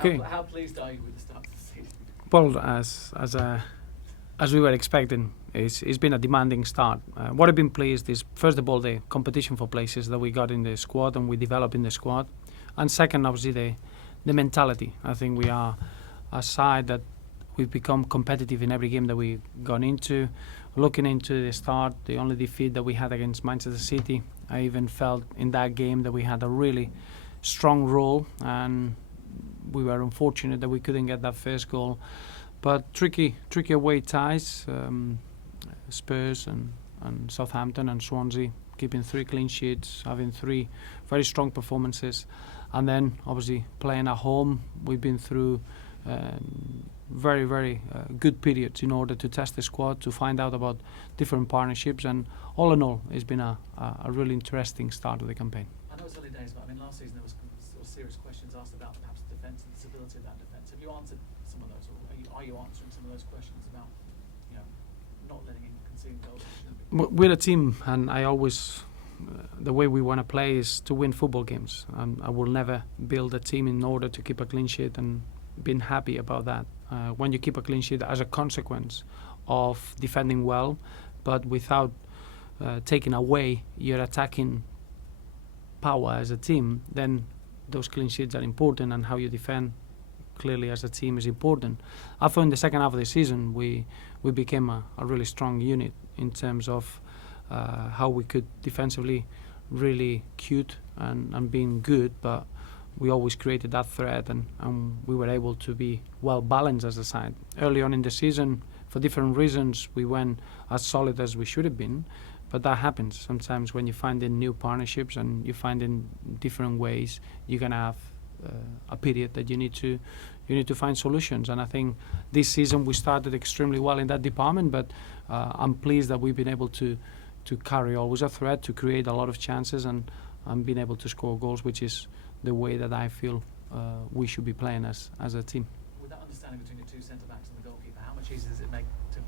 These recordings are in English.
Okay. How pleased are you with the start of the season? Well, as we were expecting, it's been a demanding start. What I've been pleased is, first of all, the competition for places that we got in the squad and we developed in the squad, and second, obviously, the mentality. I think we are a side that we've become competitive in every game that we've gone into. Looking into the start, the only defeat that we had against Manchester City, I even felt in that game that we had a really strong role, and we were unfortunate that we couldn't get that first goal. But tricky away ties, Spurs and Southampton and Swansea, keeping 3 clean sheets, having 3 very strong performances, and then obviously playing at home. We've been through very good periods in order to test the squad, to find out about different partnerships, and all in all, it's been a really interesting start of the campaign. I know it's early days, but I mean, last season there was sort of serious questions asked about perhaps the defence and the stability of that defence. Have you answered some of those, or are you answering some of those questions about, not letting in conceding goals? We're a team, and I always, the way we want to play is to win football games. I will never build a team in order to keep a clean sheet, and been happy about that. When you keep a clean sheet as a consequence of defending well, but without taking away your attacking power as a team, then those clean sheets are important, and how you defend clearly as a team is important. I thought in the second half of the season we became a really strong unit in terms of how we could defensively really cute and being good, but we always created that threat, and we were able to be well balanced as a side. Early on in the season, for different reasons, we weren't as solid as we should have been, but that happens sometimes when you find in new partnerships and you find in different ways. You're gonna have a period that you need to find solutions, and I think this season we started extremely well in that department, but I'm pleased that we've been able to carry always a threat, to create a lot of chances, and being able to score goals, which is the way that I feel we should be playing as a team. With that understanding between the 2 centre-backs and the goalkeeper, how much easier does it make to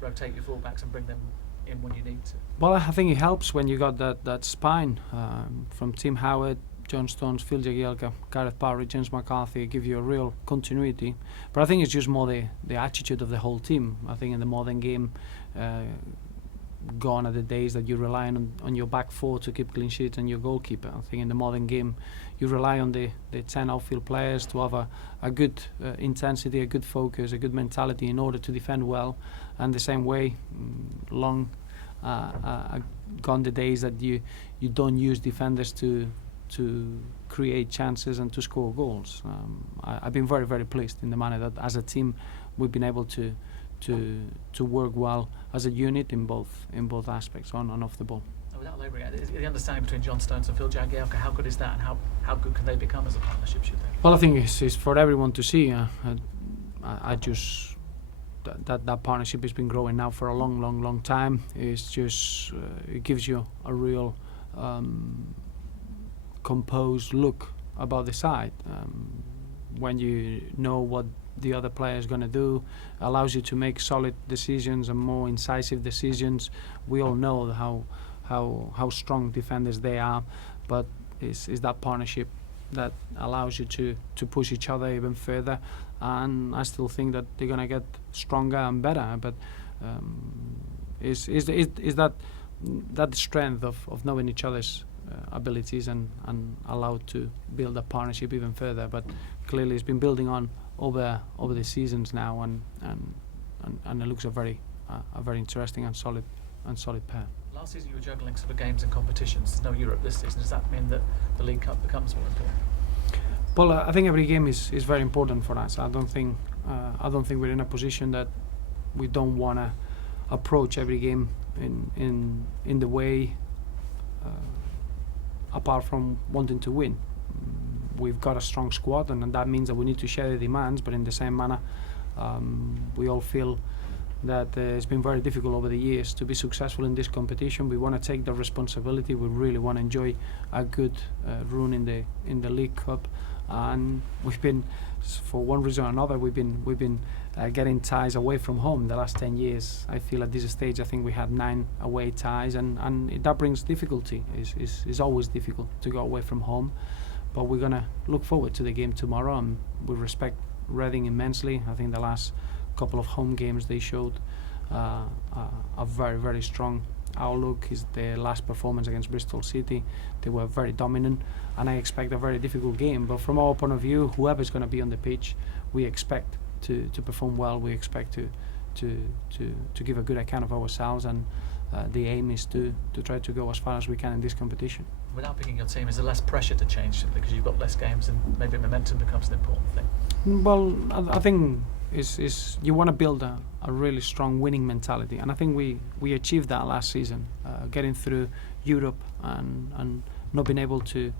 rotate your full-backs and bring them in when you need to? Well, I think it helps when you got that spine from Tim Howard, John Stones, Phil Jagielka, Gareth Barry, James McCarthy, give you a real continuity. But I think it's just more the attitude of the whole team. I think in the modern game, gone are the days that you rely on your back 4 to keep clean sheets and your goalkeeper. I think in the modern game, you rely on the 10 outfield players to have a good intensity, a good focus, a good mentality in order to defend well. And the same way, long gone the days that you don't use defenders to create chances and to score goals. I've been very pleased in the manner that as a team we've been able to work well as a unit in both aspects, on and off the ball. Without labouring it, is the understanding between John Stones and Phil Jagielka, how good is that, and how good can they become as a partnership, should they? Well, I think it's for everyone to see. I just that partnership has been growing now for a long time. It's just it gives you a real composed look about the side. When you know what the other player is going to do, allows you to make solid decisions and more incisive decisions. We all know how strong defenders they are, but it's that partnership that allows you to push each other even further, and I still think that they're going to get stronger and better, but is that strength of knowing each other's abilities and allowed to build a partnership even further. But clearly it's been building on over the seasons now, and it looks a very interesting and solid pair. Last season you were juggling sort of games and competitions. There's no Europe this season. Does that mean that the League Cup becomes more important? Well, I think every game is very important for us. I don't think we're in a position that we don't want to approach every game in the way apart from wanting to win. We've got a strong squad, and that means that we need to share the demands, but in the same manner we all feel that it's been very difficult over the years to be successful in this competition. We want to take the responsibility. We really want to enjoy a good run in the League Cup, and we've been, for one reason or another, we've been getting ties away from home the last 10 years. I feel at this stage I think we had 9 away ties, and that brings difficulty. It's always difficult to go away from home, but we're gonna look forward to the game tomorrow, and we respect Reading immensely. I think the last couple of home games they showed a very, very strong outlook. Is their last performance against Bristol City, they were very dominant, and I expect a very difficult game. But from our point of view, whoever's going to be on the pitch, we expect to perform well. We expect to give a good account of ourselves, and the aim is to try to go as far as we can in this competition. Without picking your team, is there less pressure to change simply because you've got less games and maybe momentum becomes an important thing? Well, I think is you want to build a really strong winning mentality, and I think we achieved that last season, getting through Europe and not being able to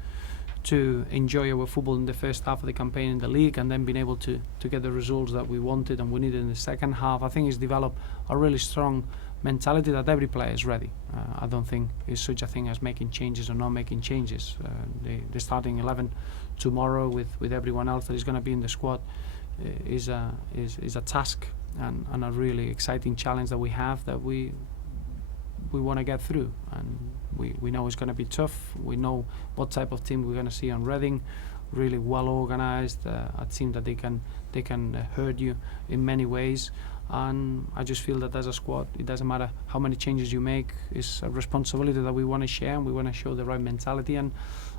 enjoy our football in the first half of the campaign in the league, and then being able to get the results that we wanted and we needed in the second half. I think it's developed a really strong mentality that every player is ready. I don't think it's such a thing as making changes or not making changes. The starting 11 tomorrow with everyone else that is going to be in the squad is a task and a really exciting challenge that we have, that we want to get through, and we know it's going to be tough. We know what type of team we're going to see on Reading, really well organized, a team that they can hurt you in many ways. And I just feel that as a squad, it doesn't matter how many changes you make. It's a responsibility that we want to share, and we want to show the right mentality, and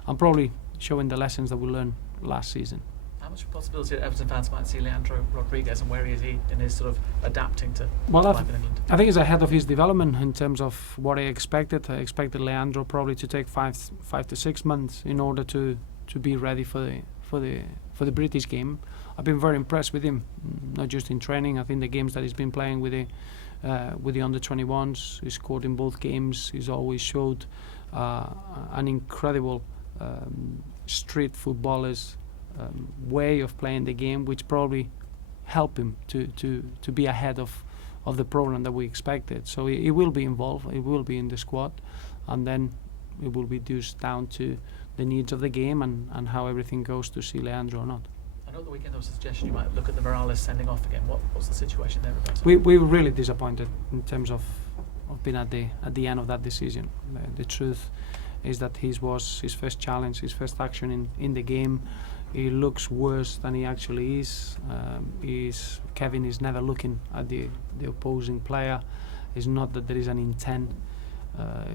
I'm probably showing the lessons that we learned last season. How much possibility that Everton fans might see Leandro Rodriguez, and where is he in his sort of adapting to life in England? I think he's ahead of his development in terms of what I expected. I expected Leandro probably to take 5 to 6 months in order to be ready for the British game. I've been very impressed with him, not just in training. I think the games that he's been playing with the under-21s, he scored in both games. He's always showed an incredible street footballer's way of playing the game, which probably helped him to be ahead of the program that we expected. So he will be involved. He will be in the squad, and then it will be just down to the needs of the game and how everything goes to see Leandro or not. I know at the weekend there was a suggestion you might look at the Morales sending off again. What's the situation there, Roberto? We were really disappointed in terms of being at the end of that decision. The truth is that his was his first challenge, his first action in the game. He looks worse than he actually is. Kevin is never looking at the opposing player. It's not that there is an intent.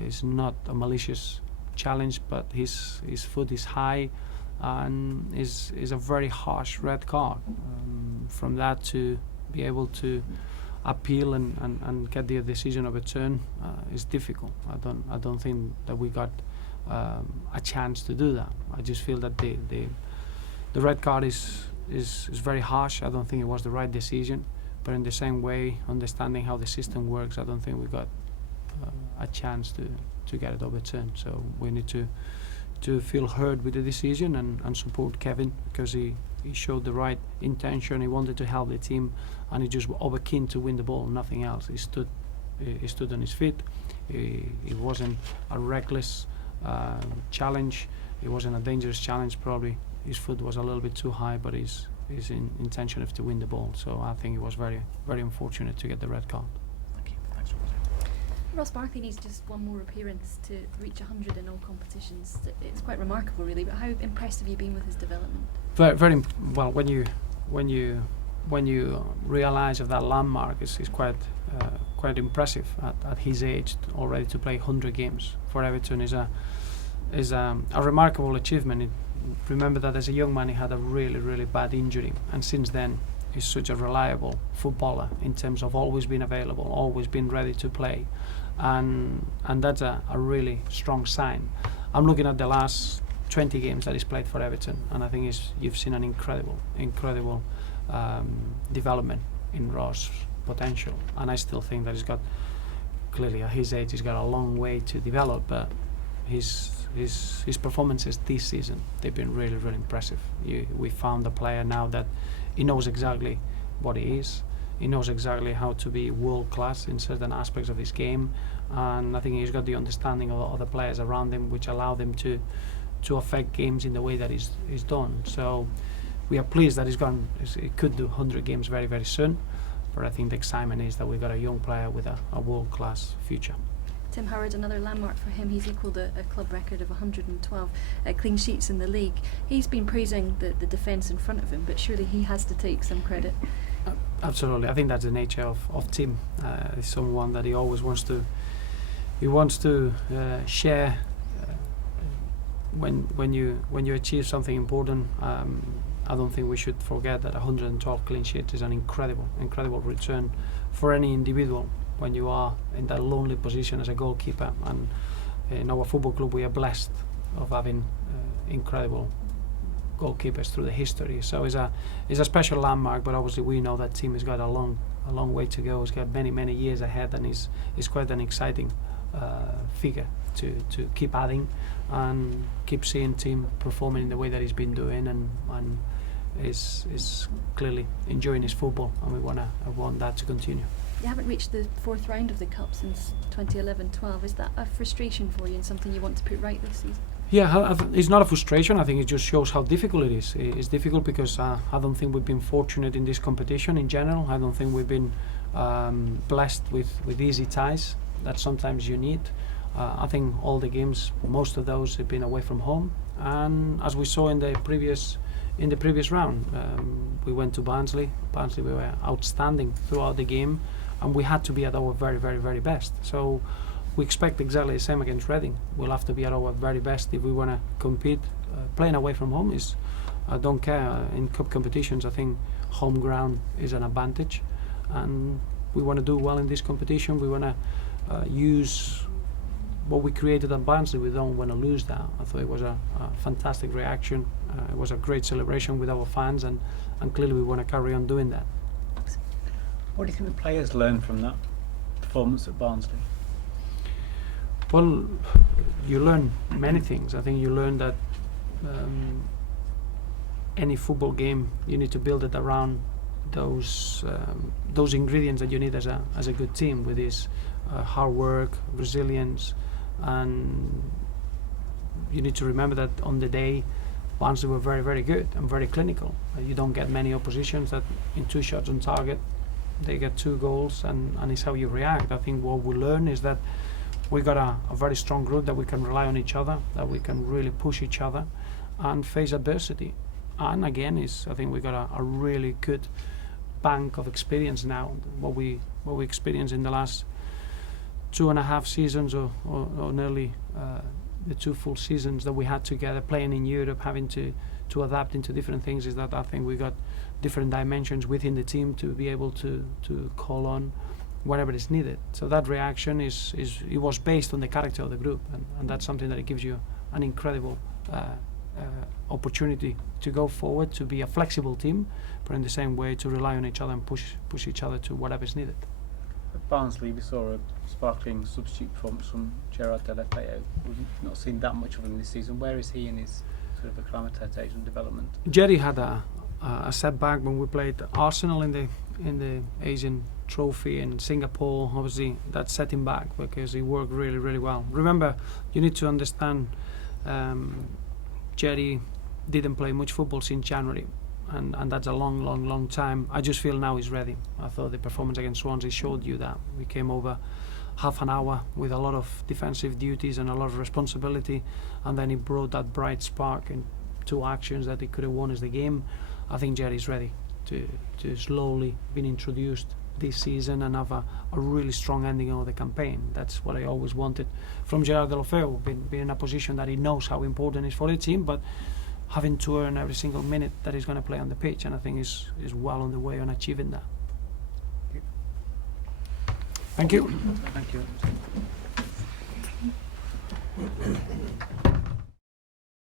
It's not a malicious challenge, but his foot is high, and is a very harsh red card. From that to be able to appeal and get the decision overturned is difficult. I don't think that we got a chance to do that. I just feel that the red card is very harsh. I don't think it was the right decision, but in the same way, understanding how the system works, I don't think we got a chance to get it overturned. So we need to feel heard with the decision and support Kevin, because he showed the right intention. He wanted to help the team, and he just over keen to win the ball, nothing else. He stood on his feet. It wasn't a reckless challenge. It wasn't a dangerous challenge. Probably his foot was a little bit too high, but his intention is to win the ball. So I think it was very, very unfortunate to get the red card. Thank you. Thanks, Roberto. Ross Barkley needs just one more appearance to reach 100 in all competitions. It's quite remarkable, really. But how impressed have you been with his development? Very, very well. When you realise of that landmark, it's quite impressive at his age already to play 100 games for Everton is a remarkable achievement. Remember that as a young man he had a really, really bad injury, and since then he's such a reliable footballer in terms of always being available, always being ready to play, and that's a really strong sign. I'm looking at the last 20 games that he's played for Everton, and I think you've seen an incredible development in Ross' potential, and I still think that he's got, clearly at his age, he's got a long way to develop, but his performances this season, they've been really, really impressive. We found a player now that he knows exactly what he is. He knows exactly how to be world class in certain aspects of his game, and I think he's got the understanding of the players around him, which allow them to affect games in the way that he's done. So we are pleased that he could do 100 games very, very soon, but I think the excitement is that we've got a young player with a world class future. Tim Howard, another landmark for him. He's equalled a club record of 112 clean sheets in the league. He's been praising the defence in front of him, but surely he has to take some credit. Absolutely, I think that's the nature of Tim. He's someone that he always wants to. He wants to share when you achieve something important. I don't think we should forget that 112 clean sheets is an incredible return for any individual when you are in that lonely position as a goalkeeper. And in our football club, we are blessed of having incredible goalkeepers through the history. So it's a special landmark. But obviously, we know that Tim has got a long way to go. He's got many years ahead, and is quite an exciting figure to keep adding and keep seeing Tim performing in the way that he's been doing, and is clearly enjoying his football, and I want that to continue. You haven't reached the fourth round of the Cup since 2011-12. Is that a frustration for you and something you want to put right this season? Yeah, it's not a frustration. I think it just shows how difficult it is. It's difficult because I don't think we've been fortunate in this competition in general. I don't think we've been blessed with easy ties that sometimes you need. I think all the games, most of those have been away from home, and as we saw in the previous round, we went to Barnsley. We were outstanding throughout the game, and we had to be at our very best. So we expect exactly the same against Reading. We'll have to be at our very best if we want to compete. Playing away from home is, I don't care, in cup competitions I think home ground is an advantage, and we want to do well in this competition. We want to use what we created at Barnsley. We don't want to lose that. I thought it was a fantastic reaction. It was a great celebration with our fans, and clearly we want to carry on doing that. What do you think the players learned from that performance at Barnsley? Well, you learn many things. I think you learn that any football game, you need to build it around those ingredients that you need as a good team, with this hard work, resilience, and you need to remember that on the day Barnsley were very good and very clinical. You don't get many oppositions that in 2 shots on target they get 2 goals, and it's how you react. I think what we learn is that we got a very strong group, that we can rely on each other, that we can really push each other and face adversity. And again, I think we got a really good bank of experience now. What we experienced in the last 2.5 seasons, or nearly the 2 full seasons that we had together, playing in Europe, having to adapt into different things, is that I think we got different dimensions within the team to be able to call on whenever it's needed. So that reaction it was based on the character of the group, and that's something that it gives you an incredible opportunity to go forward, to be a flexible team, but in the same way to rely on each other and push each other to whatever is needed. At Barnsley, we saw a sparkling substitute performance from Gerard Deulofeu. We've not seen that much of him this season. Where is he in his sort of acclimatisation development? Jerry had a setback when we played Arsenal in the Asian Trophy in Singapore. Obviously, that set him back because he worked really well. Remember, you need to understand, Jerry didn't play much football since January. And that's a long time. I just feel now he's ready. I thought the performance against Swansea showed you that. We came over half an hour with a lot of defensive duties and a lot of responsibility, and then he brought that bright spark in 2 actions that he could have won as the game. I think Jerry's ready to slowly be introduced this season and have a really strong ending of the campaign. That's what I always wanted from Gerard Deulofeu, being in a position that he knows how important it is for the team, but having to earn every single minute that he's going to play on the pitch, and I think is well on the way on achieving that. Thank you. Thank you.